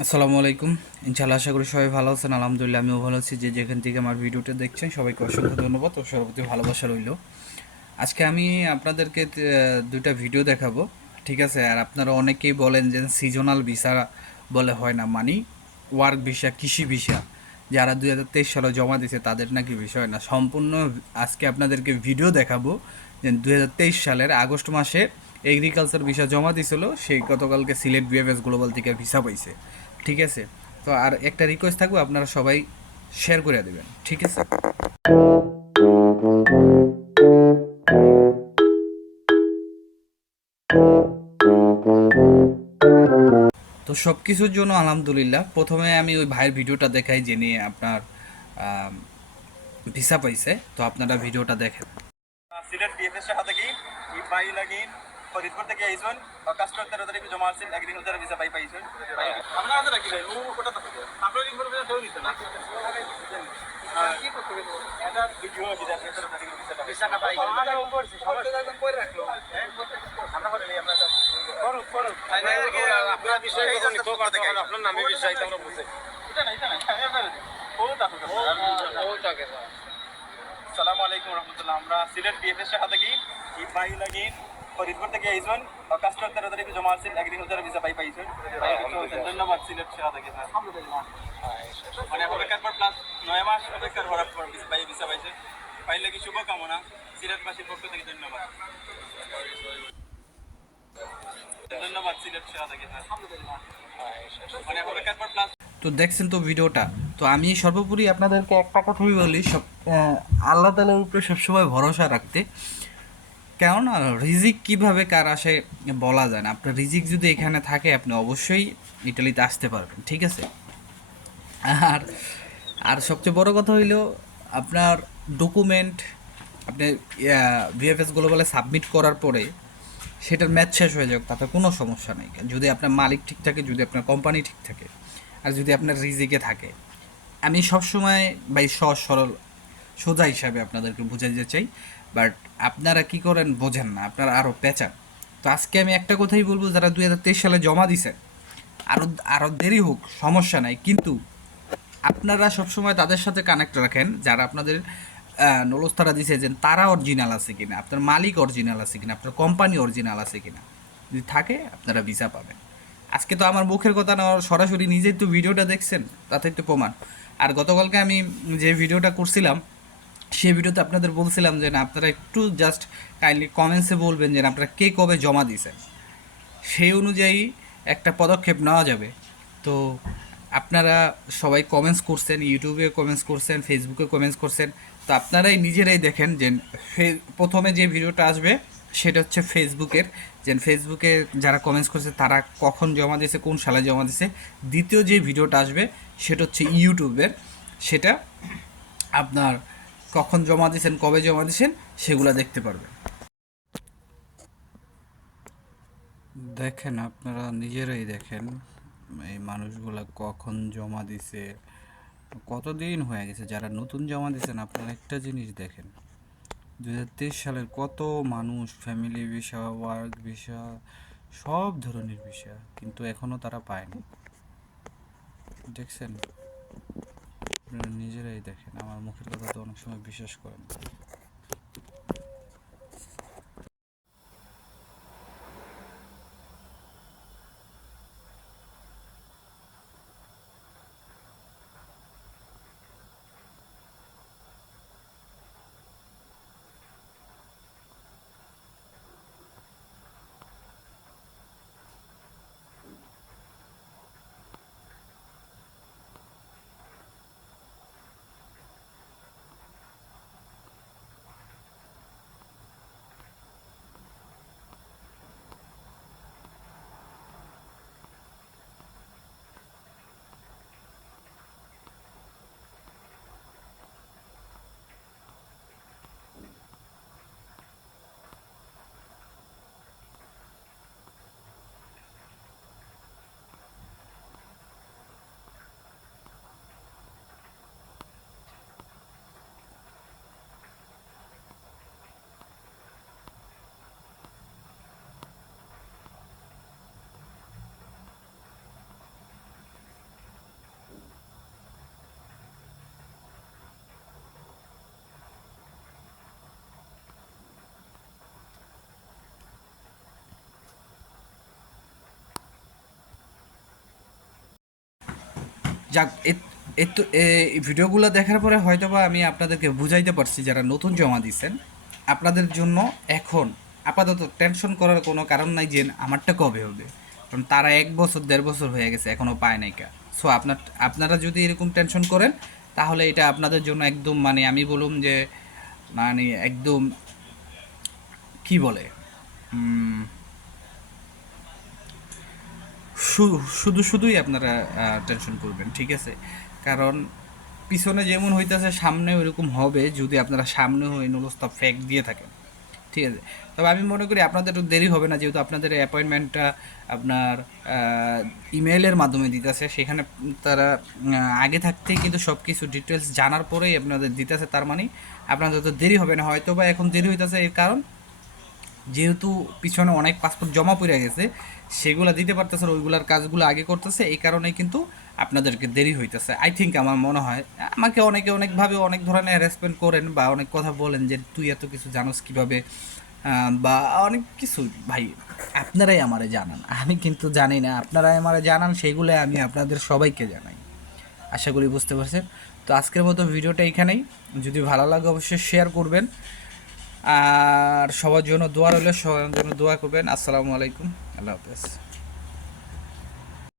আসসালামু আলাইকুম। ইনশাআল্লাহ আশা করি সবাই ভালো আছেন। আলহামদুলিল্লাহ আমিও ভালো আছি। যে যেখান থেকে আমার ভিডিওটা দেখছেন সবাইকে অসংখ্য ধন্যবাদ ও সবার প্রতি ভালোবাসা রইল। আজকে আমি আপনাদেরকে দুইটা ভিডিও দেখাবো, ঠিক আছে? আর আপনারা অনেকেই বলেন যে সিজনাল ভিসা বলে হয় না, মানে ওয়ার্ক ভিসা, কৃষি ভিসা, যারা 2023 সালে জমা দিয়েছে তাদের নাকি বিষয় না। সম্পূর্ণ আজকে আপনাদেরকে ভিডিও দেখাবো যে 2023 সালের আগস্ট মাসে এগ্রিকালচার ভিসা জমা দিয়েছিল, সেই গতকালকে সিলেট বিএফএস গ্লোবাল থেকে ভিসা পাইছে, ঠিক আছে? তো আর একটা রিকোয়েস্ট থাকবে, আপনারা সবাই শেয়ার করে দেবেন, ঠিক আছে? তো সব কিছুর জন্য আলহামদুলিল্লাহ। প্রথমে আমি ওই ভাইয়ের ভিডিওটা দেখাই, যে নিয়ে আপনার ভিসা পাইছে। তো আপনারা ভিডিওটা দেখেন। সিলেট বিএফএস শাখা থেকে ই পাই লাগিন ফরিদপুর থেকে আইছেন অগাস্ট 13 তারিখে জমা আসছেন এগ্রিকালচার ভিসা পাইছেন আপনারা আছে নাকি ভাই ও কোটা থাকে আপনারা ইনফরমেশন দেও দিতে না কি করতে হবে এটা ভিডিও দিতে আছে 13 তারিখে ভিসাটা পাই আমরা উপর সবাই একদম কই রাখলো আমরা করে নেই আমরা করো করো আপনারা বিষয় কোন তো কথা দেখেন আপনার নামে বিষয় তো আমরা বুঝে এটা না আমি আপনারা ও থাকে ও থাকে আসসালামু আলাইকুম রহমতুল্লাহ। আমরা সিলেট বিএফএস শাখা থেকে ই পাই লাগি ফরিদপুর থেকে আইছেন অগাস্ট 13 তারিখে জমা আসছেন এগ্রিকালচার ভিসা পাইছেন ধন্যবাদ সিলেট শাখা থেকে আলহামদুলিল্লাহ। মানে অপেক্ষার পর প্লাস 9 মাস অপেক্ষার পর ভিসা পাইছে পাই লাগি শুভকামনা সিলেটবাসীর পক্ষ থেকে ধন্যবাদ। ধন্যবাদ সিলেট শাখা থেকে আলহামদুলিল্লাহ। মানে অপেক্ষার পর প্লাস। তো দেখছেন তো ভিডিওটা। তো আমি সর্বোপরি আপনাদেরকে একটা কথাই বলি, সব আল্লাহ তাআলার উপরে সবসময় ভরসা রাখতে। কেননা রিজিক কিভাবে কার আসে বলা যায় না। আপনার রিজিক যদি এখানে থাকে আপনি অবশ্যই ইটালিতে আসতে পারবেন, ঠিক আছে? আর আর সবচেয়ে বড় কথা হইল আপনার ডকুমেন্ট আপনি ভিএফএস গ্লোবালে সাবমিট করার পরে সেটার ম্যাচ শেষ হয়ে যাক, তাতে কোনো সমস্যা নেই, যদি আপনার মালিক ঠিক থাকে, যদি আপনার কোম্পানি ঠিক থাকে, আর যদি আপনার রিজিকে থাকে। আমি সবসময় ভাই সহজ সরল সোজা হিসাবে আপনাদেরকে বুঝাইতে চাই, বাট আপনারা কি করেন বোঝেন না, আপনারা আরও পেঁচান। তো আজকে আমি একটা কথাই বলবো, যারা 2023 সালে জমা দিছে, আরও আরও দেরি হোক সমস্যা নাই, কিন্তু আপনারা সবসময় তাদের সাথে কানেক্ট রাখেন যারা আপনাদের নলস্তারা দিছে, যে তারা অরিজিনাল আছে কিনা, আপনার মালিক অরিজিনাল আছে কিনা, আপনার কোম্পানি অরিজিনাল আছে কিনা। যদি থাকে আপনারা ভিসা পাবেন। আজকে তো আমার মুখের কথা না, সরাসরি নিজেই তো ভিডিওটা দেখছেন, তাতেই তো প্রমাণ। আর গতকালকে আমি যে ভিডিওটা করছিলাম, সেই ভিডিওতে আপনাদের বলছিলাম যে না, আপনারা একটু জাস্ট কাইন্ডলি কমেন্টসে বলবেন যে আপনারা কে কবে জমা দিয়েছেন, সেই অনুযায়ী একটা পদক্ষেপ নেওয়া যাবে। তো আপনারা সবাই কমেন্টস করছেন, ইউটিউবে কমেন্টস করছেন, ফেসবুকে কমেন্টস করছেন। তো আপনারাই নিজেরাই দেখেন যে প্রথমে যে ভিডিওটা আসবে সেটা হচ্ছে ফেসবুকের, যে ফেসবুকে যারা কমেন্টস করছে তারা কখন জমা দিয়েছে, কোন সালে জমা দিয়েছে। দ্বিতীয় যে ভিডিওটা আসবে সেটা হচ্ছে ইউটিউবের, সেটা আপনার কখন জমা দিয়েছেন, কবে জমা দিয়েছেন, সেগুলো দেখতে পারবেন। দেখেন, আপনারা নিজেরাই দেখেন এই মানুষগুলা কখন জমা দিছে, কতদিন হয়ে গেছে। যারা নতুন জমা দিয়েছেন আপনারা একটা জিনিস দেখেন, 2023 সালের কত মানুষ ফ্যামিলি ভিসা, ওয়ার্ক ভিসা, সব ধরনের ভিসা, কিন্তু এখনও তারা পায়নি। দেখছেন? আপনারা নিজেরাই দেখেন, আমার মুখের কথা তো অনেক সময় বিশ্বাস করেন না। যাক, এই ভিডিওগুলো দেখার পরে হয়তো বা আমি আপনাদেরকে বুঝাইতে পারছি যারা নতুন জমা দিচ্ছেন, আপনাদের জন্য এখন আপাতত টেনশন করার কোনো কারণ নাই যে আমারটা কবে হবে, কারণ তারা 1 বছর 1.5 বছর হয়ে গেছে এখনও পায় নাই কা। সো আপনারা যদি এরকম টেনশন করেন তাহলে এটা আপনাদের জন্য একদম মানে আমি বলুম যে মানে একদম কি বলে শুধুই আপনারা টেনশন করবেন, ঠিক আছে? কারণ পিছনে যেমন হইতেছে সামনে ওইরকম হবে যদি আপনারা সামনে ওই নুলস্তা ফ্যাক দিয়ে থাকেন, ঠিক আছে? তবে আমি মনে করি আপনাদের একটু দেরি হবে না, যেহেতু আপনাদের অ্যাপয়েন্টমেন্টটা আপনার ইমেইলের মাধ্যমে দিতেছে, সেখানে তারা আগে থাকতেই কিন্তু সব কিছু ডিটেলস জানার পরেই আপনাদের দিতেছে, তার মানে আপনাদের তো দেরি হবে না। হয়তো বা এখন দেরি হইতেছে এর কারণ যেহেতু পিছনে অনেক পাসপোর্ট জমা পড়ে গেছে, সেগুলো দিতে পারতেছে না, ওইগুলার কাজগুলো আগে করতেছে, এই কারণেই কিন্তু আপনাদেরকে দেরি হইতেছে। আই থিঙ্ক আমার মনে হয় আমাকে অনেকে অনেকভাবে অনেক ধরনের হ্যারাসমেন্ট করেন বা অনেক কথা বলেন যে তুই এত কিছু জানোস কীভাবে, বা অনেক কিছু। ভাই আপনারাই আমারে জানান, আমি কিন্তু জানি না, আপনারাই আমারে জানান, সেগুলো আমি আপনাদের সবাইকে জানাই। আশা করি বুঝতে পারছেন। তো আজকের মতো ভিডিওটা এখানেই, যদি ভালো লাগে অবশ্যই শেয়ার করবেন, আর সবার জন্য দোয়া রইল, সবার জন্য দোয়া করবেন। আসসালামু আলাইকুম, আল্লাহ হাফেজ।